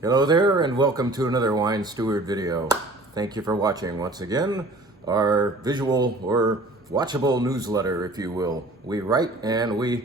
Hello there and welcome to another Wine Steward video. Thank you for watching once again our visual or watchable newsletter, if you will. We write and we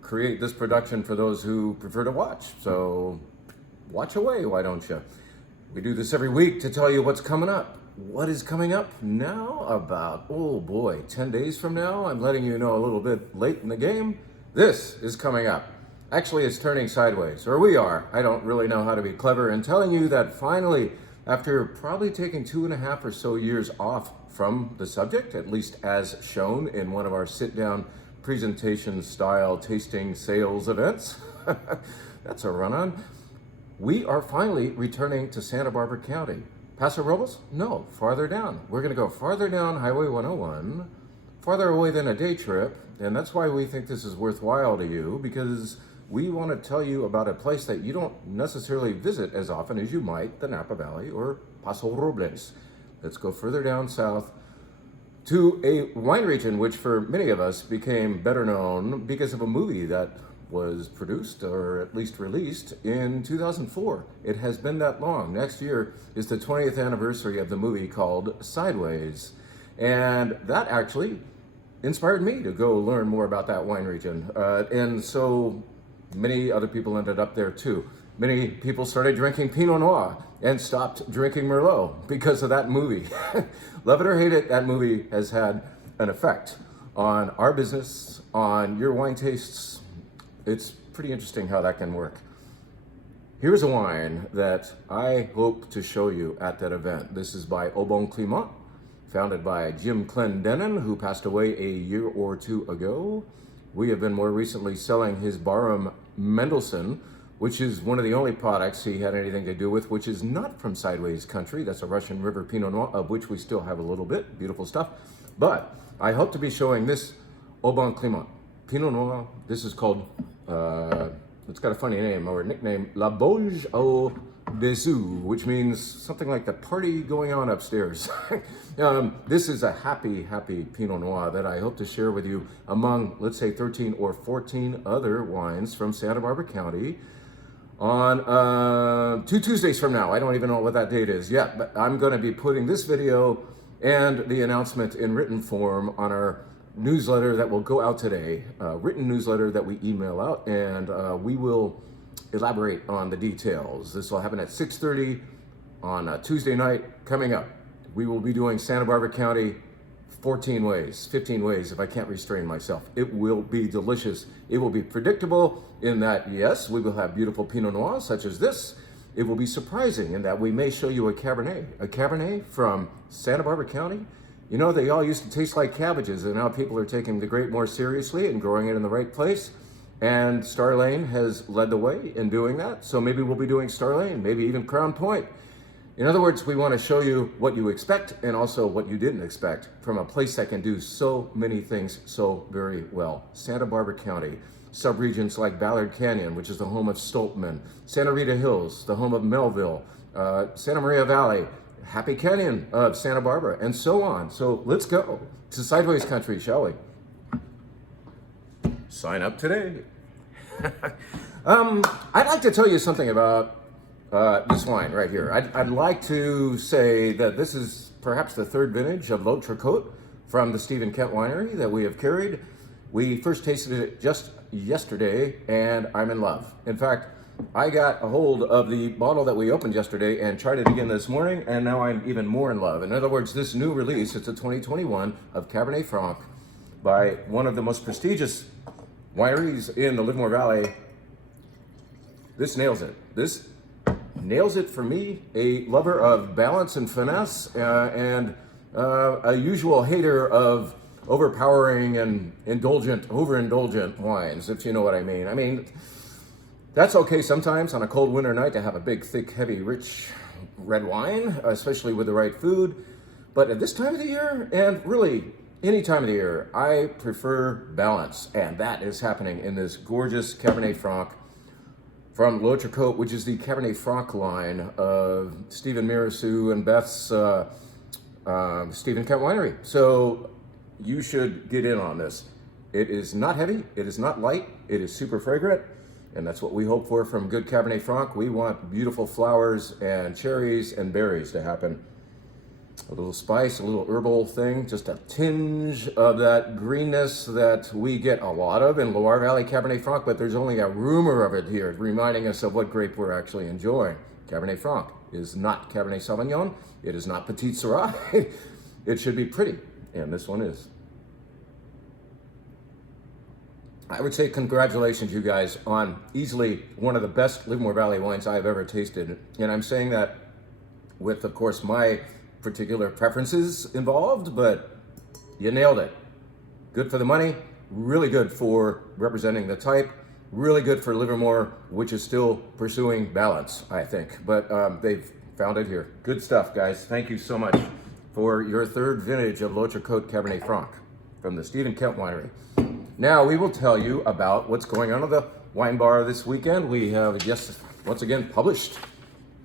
create this production for those who prefer to watch. So watch away, why don't you? We do this every week to tell you what's coming up. What is coming up now? About, oh boy, 10 days from now. I'm letting you know a little bit late in the game. This is coming up. Actually, it's turning sideways, or we are. I don't really know how to be clever in telling you that finally, after probably taking 2.5 or so years off from the subject, at least as shown in one of our sit-down presentation style tasting sales events, that's a run-on, we are finally returning to Santa Barbara County. Paso Robles? No, farther down. We're gonna go farther down Highway 101, farther away than a day trip, and that's why we think this is worthwhile to you, because we want to tell you about a place that you don't necessarily visit as often as you might, the Napa Valley or Paso Robles. Let's go further down south to a wine region which for many of us became better known because of a movie that was produced or at least released in 2004. It has been that long. Next year is the 20th anniversary of the movie called Sideways. And that actually inspired me to go learn more about that wine region. And so many other people ended up there too. Many people started drinking Pinot Noir and stopped drinking Merlot because of that movie. Love it or hate it, that movie has had an effect on our business, on your wine tastes. It's pretty interesting how that can work. Here's a wine that I hope to show you at that event. This is by Au Bon Climat, founded by Jim Clendenin, who passed away a year or two ago. We have been more recently selling his Barham Mendelssohn, which is one of the only products he had anything to do with, which is not from Sideways country. That's a Russian River Pinot Noir, of which we still have a little bit. Beautiful stuff. But I hope to be showing this Au Bon Climat Pinot Noir. This is called, it's got a funny name or nickname, La Bauge au Dessous, which means something like the party going on upstairs. This is a happy Pinot Noir that I hope to share with you among, let's say, 13 or 14 other wines from Santa Barbara County on 2 Tuesdays from now. I don't even know what that date is yet, but I'm going to be putting this video and the announcement in written form on our newsletter that will go out today, written newsletter that we email out, and we will elaborate on the details. This will happen at 6:30 on a Tuesday night coming up. We will be doing Santa Barbara County 14 ways, 15 ways if I can't restrain myself. It will be delicious. It will be predictable in that, yes, we will have beautiful Pinot Noir such as this. It will be surprising in that we may show you a Cabernet from Santa Barbara County. You know, they all used to taste like cabbages, and now people are taking the grape more seriously and growing it in the right place. And Star Lane has led the way in doing that. So maybe we'll be doing Star Lane, maybe even Crown Point. In other words, we want to show you what you expect and also what you didn't expect from a place that can do so many things so very well. Santa Barbara County, subregions like Ballard Canyon, which is the home of Stoltman, Santa Rita Hills, the home of Melville, Santa Maria Valley, Happy Canyon of Santa Barbara, and so on. So let's go to Sideways Country, shall we? Sign up today. I'd like to tell you something about this wine right here. I'd like to say that this is perhaps the third vintage of L'Autre Cote from the Stephen Kent Winery that we have carried. We first tasted it just yesterday, and I'm in love. In fact, I got a hold of the bottle that we opened yesterday and tried it again this morning, and now I'm even more in love. In other words, this new release, it's a 2021 of Cabernet Franc by one of the most prestigious wineries in the Livermore Valley. This nails it. This nails it for me, a lover of balance and finesse, and a usual hater of overpowering and overindulgent wines, if you know what I mean. I mean, that's okay sometimes on a cold winter night to have a big, thick, heavy, rich red wine, especially with the right food. But at this time of the year, and really any time of the year, I prefer balance, and that is happening in this gorgeous Cabernet Franc from L'Autre Cote, which is the Cabernet Franc line of Stephen Mirasu and Beth's Stephen Kent Winery. So you should get in on this. It is not heavy, it is not light, it is super fragrant. And that's what we hope for from good Cabernet Franc. We want beautiful flowers and cherries and berries to happen. A little spice, a little herbal thing, just a tinge of that greenness that we get a lot of in Loire Valley Cabernet Franc, but there's only a rumor of it here, reminding us of what grape we're actually enjoying. Cabernet Franc is not Cabernet Sauvignon. It is not Petit Syrah. It should be pretty, and this one is. I would say congratulations, you guys, on easily one of the best Livermore Valley wines I've ever tasted. And I'm saying that with, of course, my particular preferences involved, but you nailed it. Good for the money, really good for representing the type, really good for Livermore, which is still pursuing balance, I think. But they've found it here. Good stuff, guys. Thank you so much for your third vintage of L'Autre Cote Cabernet Franc from the Stephen Kemp Winery. Now we will tell you about what's going on at the wine bar this weekend. We have just once again published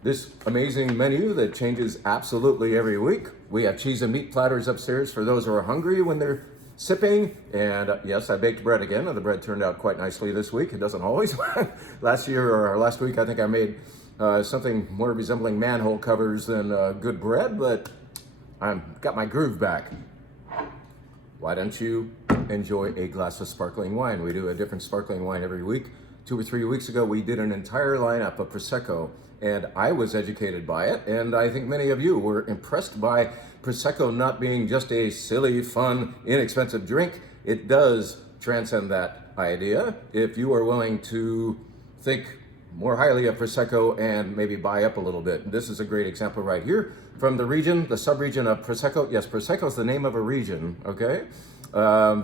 this amazing menu that changes absolutely every week. We have cheese and meat platters upstairs for those who are hungry when they're sipping. And yes, I baked bread again, and the bread turned out quite nicely this week. It doesn't always. Last week, I think I made something more resembling manhole covers than good bread, but I've got my groove back. Why don't you enjoy a glass of sparkling wine? We do a different sparkling wine every week. 2 or 3 weeks ago, we did an entire lineup of Prosecco, and I was educated by it, and I think many of you were impressed by Prosecco not being just a silly, fun, inexpensive drink. It does transcend that idea if you are willing to think more highly of Prosecco and maybe buy up a little bit. This is a great example right here from the region, the sub-region of Prosecco. Yes, Prosecco is the name of a region, okay?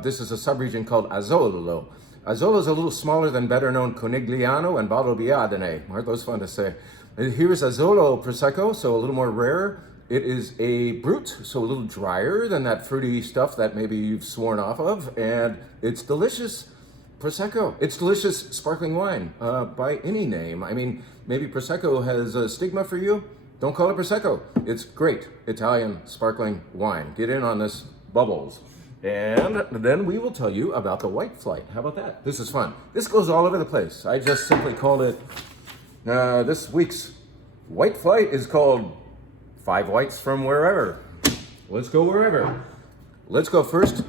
This is a sub-region called Azzolo. Azzolo is a little smaller than better-known Conigliano and Baldobiadene. Aren't those fun to say? Here's Azzolo Prosecco, so a little more rare. It is a brut, so a little drier than that fruity stuff that maybe you've sworn off of, and it's delicious. Prosecco. It's delicious sparkling wine by any name. I mean, maybe Prosecco has a stigma for you. Don't call it Prosecco. It's great Italian sparkling wine. Get in on this, bubbles. And then we will tell you about the white flight. How about that? This is fun. This goes all over the place. I just simply called it, this week's white flight is called 5 Whites from Wherever. Let's go wherever. Let's go first,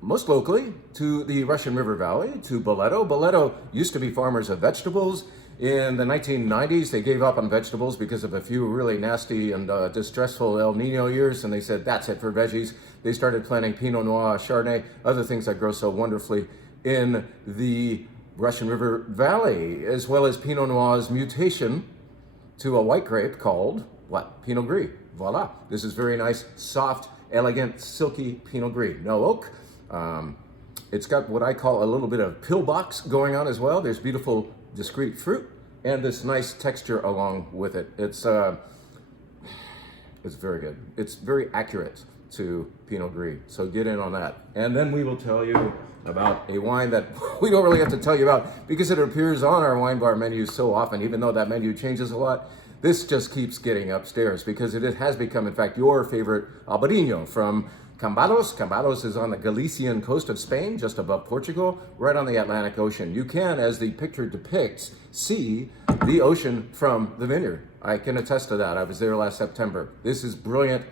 most locally, to the Russian River Valley, to Boleto. Boleto used to be farmers of vegetables. In the 1990s, they gave up on vegetables because of a few really nasty and distressful El Nino years, and they said, that's it for veggies. They started planting Pinot Noir, Chardonnay, other things that grow so wonderfully in the Russian River Valley, as well as Pinot Noir's mutation to a white grape called, what? Pinot Gris. Voila. This is very nice, soft, elegant, silky Pinot Gris. No oak. It's got what I call a little bit of pillbox going on as well. There's beautiful discrete fruit and this nice texture along with it. It's very good. It's very accurate to Pinot Gris, so get in on that. And then we will tell you about a wine that we don't really have to tell you about because it appears on our wine bar menu so often, even though that menu changes a lot. This just keeps getting upstairs because it has become, in fact, your favorite Albariño from Cambados. Cambados is on the Galician coast of Spain, just above Portugal, right on the Atlantic Ocean. You can, as the picture depicts, see the ocean from the vineyard. I can attest to that. I was there last September. This is brilliant,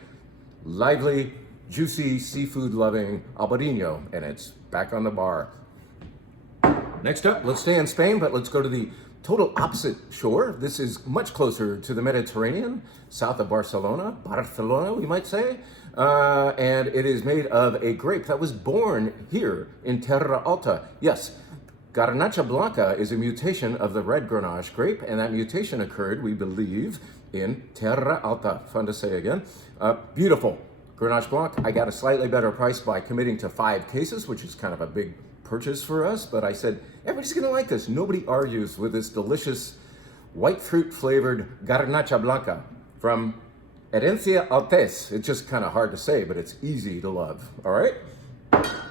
lively, juicy, seafood-loving Albariño, and it's back on the bar. Next up, let's stay in Spain, but let's go to the total opposite shore. This is much closer to the Mediterranean, south of Barcelona, we might say. And it is made of a grape that was born here in Terra Alta. Yes, Garnacha Blanca is a mutation of the red Grenache grape, and that mutation occurred, we believe, in Terra Alta. Fun to say again. Beautiful. Grenache Blanc, I got a slightly better price by committing to 5 cases, which is kind of a big purchase for us, but I said, everybody's gonna like this. Nobody argues with this delicious white fruit flavored Garnacha Blanca from Herencia Altes. It's just kind of hard to say, but it's easy to love, all right?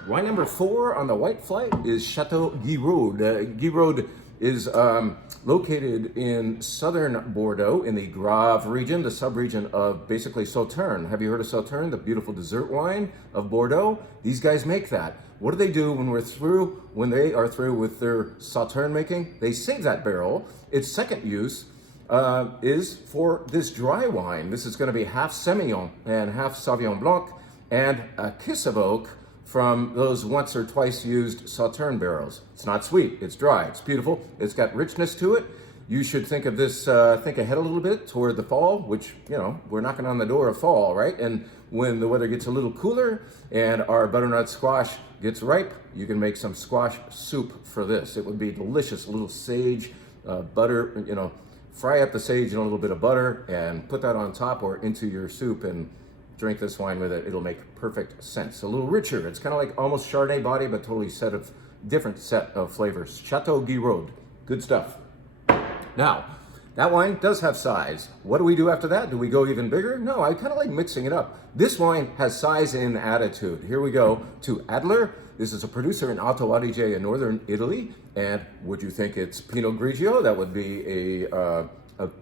Wine number 4 on the white flight is Chateau Guiraud. Guiraud is located in southern Bordeaux in the Grave region, the sub-region of basically Sauternes. Have you heard of Sauternes, the beautiful dessert wine of Bordeaux? These guys make that. What do they do when they are through with their Sauternes making? They save that barrel. Its second use is for this dry wine. This is going to be half Semillon and half Sauvignon Blanc and a kiss of oak from those once or twice used Sauternes barrels. It's not sweet, it's dry, it's beautiful, it's got richness to it. You should think of this, think ahead a little bit toward the fall, which, you know, we're knocking on the door of fall, right? And when the weather gets a little cooler and our butternut squash gets ripe, you can make some squash soup for this. It would be delicious, a little sage, butter, you know, fry up the sage in a little bit of butter and put that on top or into your soup and drink this wine with it. It'll make perfect sense. A little richer. It's kind of like almost Chardonnay body, but totally different set of flavors. Chateau Guiraud. Good stuff. Now, that wine does have size. What do we do after that? Do we go even bigger? No, I kind of like mixing it up. This wine has size and attitude. Here we go to Adler. This is a producer in Alto Adige in northern Italy. And would you think it's Pinot Grigio? That would be a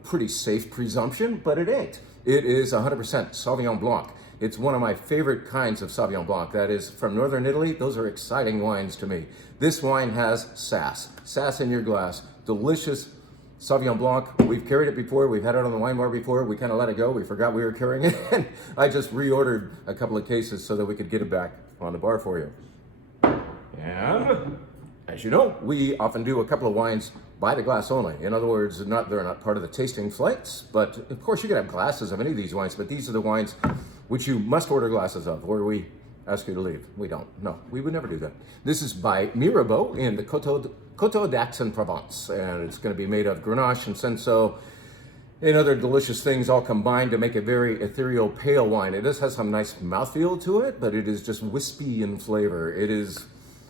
pretty safe presumption, but it ain't. It is 100% Sauvignon Blanc. It's one of my favorite kinds of Sauvignon Blanc. That is from northern Italy. Those are exciting wines to me. This wine has sass in your glass. Delicious Sauvignon Blanc. We've carried it before. We've had it on the wine bar before. We kind of let it go. We forgot we were carrying it. And I just reordered a couple of cases so that we could get it back on the bar for you. And as you know, we often do a couple of wines by the glass only. In other words, they're not part of the tasting flights, but of course you can have glasses of any of these wines, but these are the wines which you must order glasses of, or we ask you to leave. We don't. No, we would never do that. This is by Mirabeau in the Coteau d'Aix-en-Provence, and it's going to be made of Grenache and Cinsault and other delicious things all combined to make a very ethereal pale wine. It does have some nice mouthfeel to it, but it is just wispy in flavor.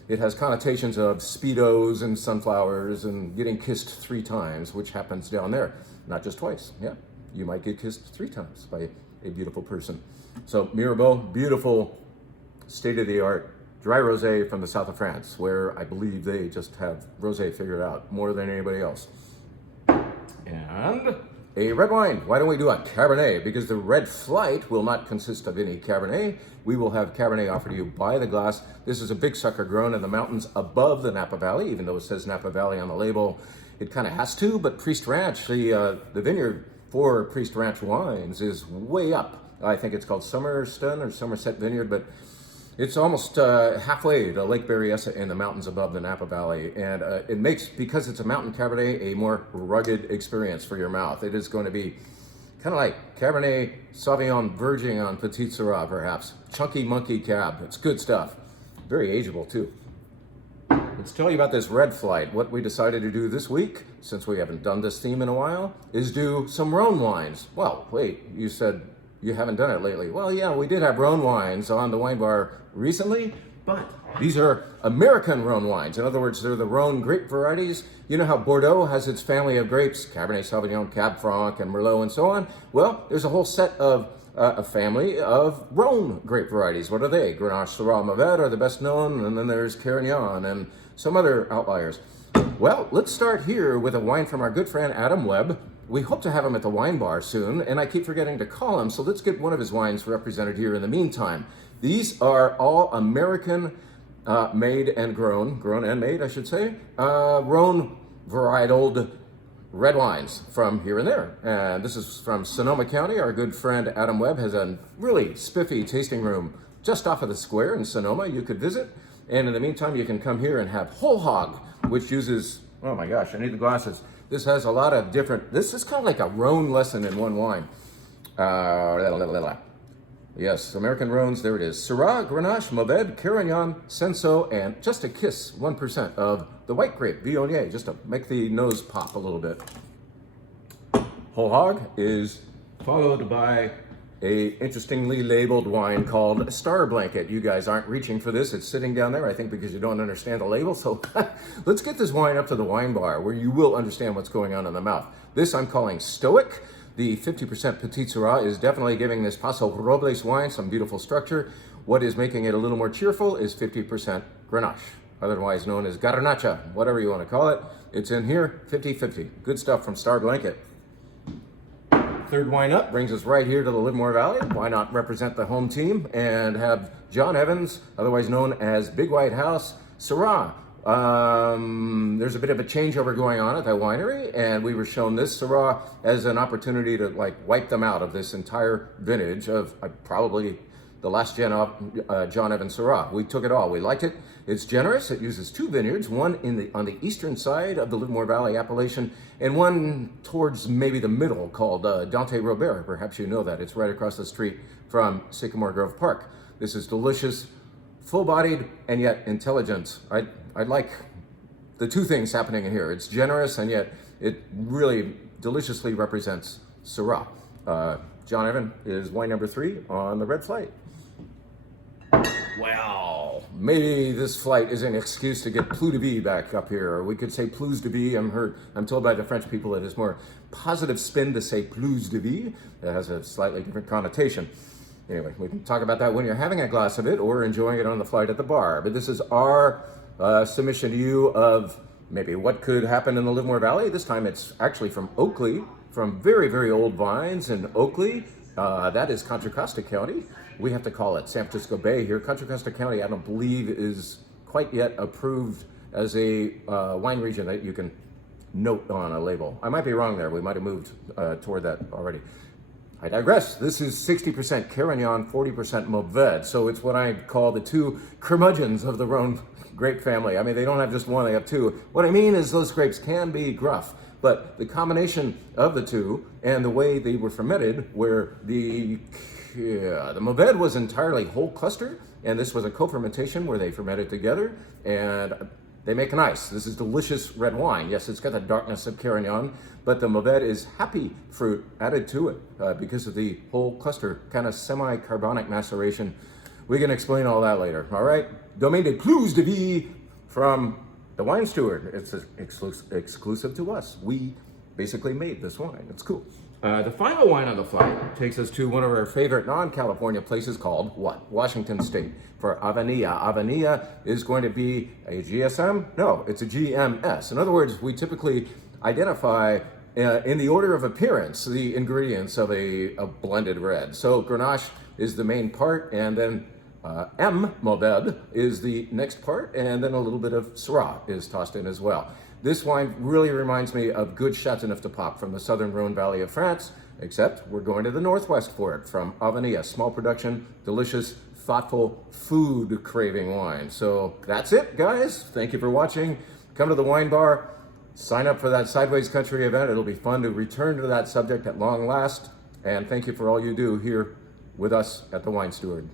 It has connotations of Speedos and sunflowers and getting kissed 3 times, which happens down there. Not just twice, yeah. You might get kissed 3 times by a beautiful person. So Mirabeau, beautiful, state-of-the-art dry rosé from the south of France, where I believe they just have rosé figured out more than anybody else. And a red wine. Why don't we do a Cabernet? Because the Red Flight will not consist of any Cabernet. We will have Cabernet offered to you by the glass. This is a big sucker grown in the mountains above the Napa Valley, even though it says Napa Valley on the label. It kind of has to, but Priest Ranch, the vineyard for Priest Ranch wines is way up. I think it's called Somerstone or Somerset Vineyard, but it's almost halfway to Lake Berryessa in the mountains above the Napa Valley. And it makes, because it's a mountain Cabernet, a more rugged experience for your mouth. It is going to be kind of like Cabernet Sauvignon verging on Petit Syrah, perhaps. Chunky Monkey Cab. It's good stuff. Very ageable, too. Let's tell you about this Red Flight. What we decided to do this week, since we haven't done this theme in a while, is do some Rhone wines. Well, wait, you said you haven't done it lately. Well, yeah, we did have Rhone wines on the wine bar recently, but these are American Rhone wines. In other words, they're the Rhone grape varieties. You know how Bordeaux has its family of grapes, Cabernet Sauvignon, Cab Franc, and Merlot, and so on? Well, there's a whole set of a family of Rhone grape varieties. What are they? Grenache, Syrah, Mourvèdre are the best known, and then there's Carignan and some other outliers. Well, let's start here with a wine from our good friend Adam Webb. We hope to have him at the wine bar soon, and I keep forgetting to call him, so let's get one of his wines represented here in the meantime. These are all American made and grown and made, I should say, Rhone varietaled red wines from here and there. And this is from Sonoma County. Our good friend Adam Webb has a really spiffy tasting room just off of the square in Sonoma you could visit. And in the meantime, you can come here and have Whole Hog, which uses, oh my gosh, I need the glasses. This has a lot of different, this is kind of like a Rhone lesson in one wine. Yes, American Rhones, there it is. Syrah, Grenache, Mourvèdre, Carignan, Cinsault, and just a kiss, 1% of the white grape, Viognier, just to make the nose pop a little bit. Whole Hog is followed by a interestingly labeled wine called Star Blanket. You guys aren't reaching for this. It's sitting down there, I think, because you don't understand the label. So let's get this wine up to the wine bar where you will understand what's going on in the mouth. This I'm calling Stoic. The 50% Petit Syrah is definitely giving this Paso Robles wine some beautiful structure. What is making it a little more cheerful is 50% Grenache. otherwise known as garnacha, whatever you want to call it. It's in here, 50-50. Good stuff from Star Blanket. Third wine up brings us right here to the Livermore Valley. Why not represent the home team and have John Evans, otherwise known as Big White House Syrah. There's a bit of a changeover going on at that winery, and we were shown this Syrah as an opportunity to like wipe them out of this entire vintage of probably the last gen of John Evans Syrah. We took it all. We liked it. It's generous. It uses two vineyards, one on the eastern side of the Livermore Valley appellation, and one towards maybe the middle called Dante Robert. Perhaps you know that. It's right across the street from Sycamore Grove Park. This is delicious, full-bodied, and yet intelligent. I like the two things happening in here. It's generous, and yet it really deliciously represents Syrah. John Evan is wine number 3 on the red flight. Well, maybe this flight is an excuse to get plus de vie back up here, or we could say plus de vie. I'm told by the French people that it's more positive spin to say plus de vie. It has a slightly different connotation. Anyway, we can talk about that when you're having a glass of it or enjoying it on the flight at the bar. But this is our submission to you of maybe what could happen in the Livermore Valley. This time it's actually from Oakley, from very, very old vines in Oakley. That is Contra Costa County. We have to call it San Francisco Bay here. Contra Costa County, I don't believe, is quite yet approved as a wine region that you can note on a label. I might be wrong there. We might have moved toward that already. I digress. This is 60% Carignan, 40% Mourvedre. So it's what I call the two curmudgeons of the Rhone grape family. I mean, they don't have just one, they have two. What I mean is those grapes can be gruff, but the combination of the two and the way they were fermented, where the Mourvedre was entirely whole cluster, and this was a co-fermentation where they fermented together, and they make an ice. This is delicious red wine. Yes, it's got the darkness of Carignan, but the Mourvedre is happy fruit added to it because of the whole cluster, kind of semi-carbonic maceration. We can explain all that later, all right? Domaine de plus de vie from the wine steward. It's exclusive to us. We basically made this wine. It's cool. The final wine on the flight takes us to one of our favorite non-California places called what? Washington State for Avenilla. Avenilla is going to be a GSM? No, it's a GMS. In other words, we typically identify in the order of appearance the ingredients of a blended red. So Grenache is the main part, and then M. Mourvedre is the next part, and then a little bit of Syrah is tossed in as well. This wine really reminds me of good Châteauneuf-du-Pape from the southern Rhone Valley of France, except we're going to the northwest for it, from Avenilla. Small production, delicious, thoughtful, food-craving wine. So that's it, guys. Thank you for watching. Come to the wine bar. Sign up for that Sideways Country event. It'll be fun to return to that subject at long last. And thank you for all you do here with us at the Wine Steward.